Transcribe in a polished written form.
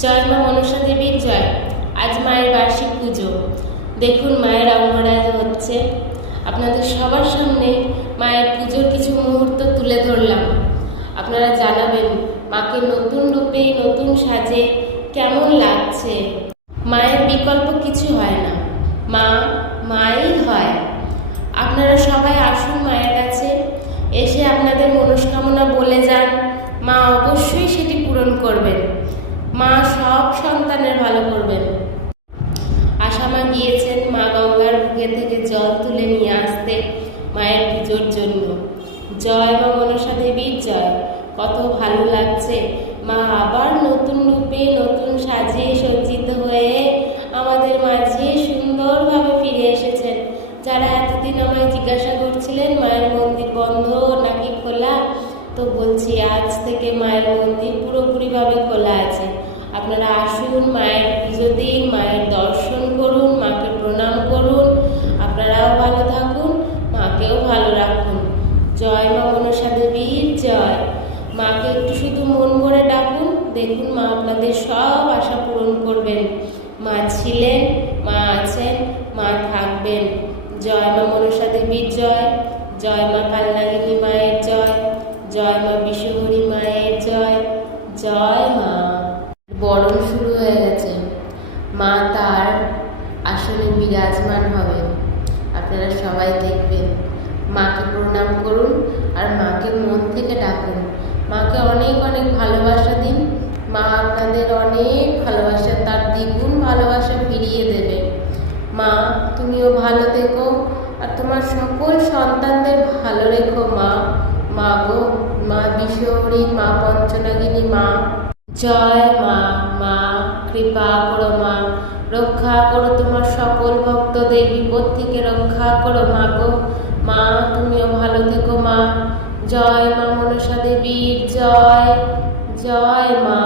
জয় মা মনসা দেবীর জয়। আজ মায়ের বার্ষিক পুজো। দেখুন মায়ের অঙ্গরাজ হচ্ছে। আপনাদের সবার সামনে মায়ের পুজোর কিছু মুহূর্ত তুলে ধরলাম। আপনারা জানাবেন মাকে নতুন রূপে নতুন সাজে কেমন লাগছে। মায়ের বিকল্প কিছু হয় না, মা মাই হয়। আপনারা সবাই আসুন মায়ের কাছে, এসে আপনাদের মনস্কামনা বলে যান, মা অবশ্যই সেটি পূরণ করবেন। মা সব সন্তানের ভালো করবেন। আশামা গিয়েছেন মা গঙ্গার বুকে থেকে জল তুলে নিয়ে আসতে মায়ের পুজোর জন্য। জয় মা মনসা দেবীর জয়। কত ভালো লাগছে, মা আবার নতুন রূপে নতুন সাজে সজ্জিত হয়ে আমাদের মাঝে সুন্দরভাবে ফিরে এসেছেন। যারা এতদিন আমায় জিজ্ঞাসা করছিলেন মায়ের মন্দির বন্ধ নাকি খোলা, তো বলছি আজ থেকে মায়ের মন্দির পুরোপুরিভাবে খোলা আছে। আপনারা আসুন, মায়ের পুজো দিন, মায়ের দর্শন করুন, মাকে প্রণাম করুন। আপনারাও ভালো থাকুন, মাকেও ভালো রাখুন। জয় মা মনসা দেবীর জয়। মাকে একটু শুধু মন ভরে ডাকুন, দেখুন মা আপনাদের সব আশা পূরণ করবেন। মা ছিলেন, মা আছেন, মা থাকবেন। জয় মা মনসা দেবীর জয়। জয় মা কালনাগিনী মায়ের জয়। জয় মা বিশ্বহরি মায়ের জয়। জয় মা। বরণ শুরু হয়ে গেছে, মা তার আসনে বিরাজমান হবে। আপনারা সবাই দেখবেন, মাকে প্রণাম করুন আর মাকে মন থেকে ডাকুন। মাকে অনেক অনেক ভালোবাসা দিন। মা আপনাদের অনেক ভালোবাসা, তার দ্বিগুণ ভালোবাসা ফিরিয়ে দেবে। মা তুমিও ভালো থেকো আর তোমার সকল সন্তানদের ভালো রেখো। মা মা গো, মা বিশ্বহরি, মা পঞ্চনাগিনী মা। জয় মা। মা কৃপা করো মা, রক্ষা করো তোমার সকল ভক্তদের, বিপদ থেকে রক্ষা করো মা গো। মা তুমিও ভালো থেকো মা। জয় মা মনসা দেবীর জয়। জয় মা।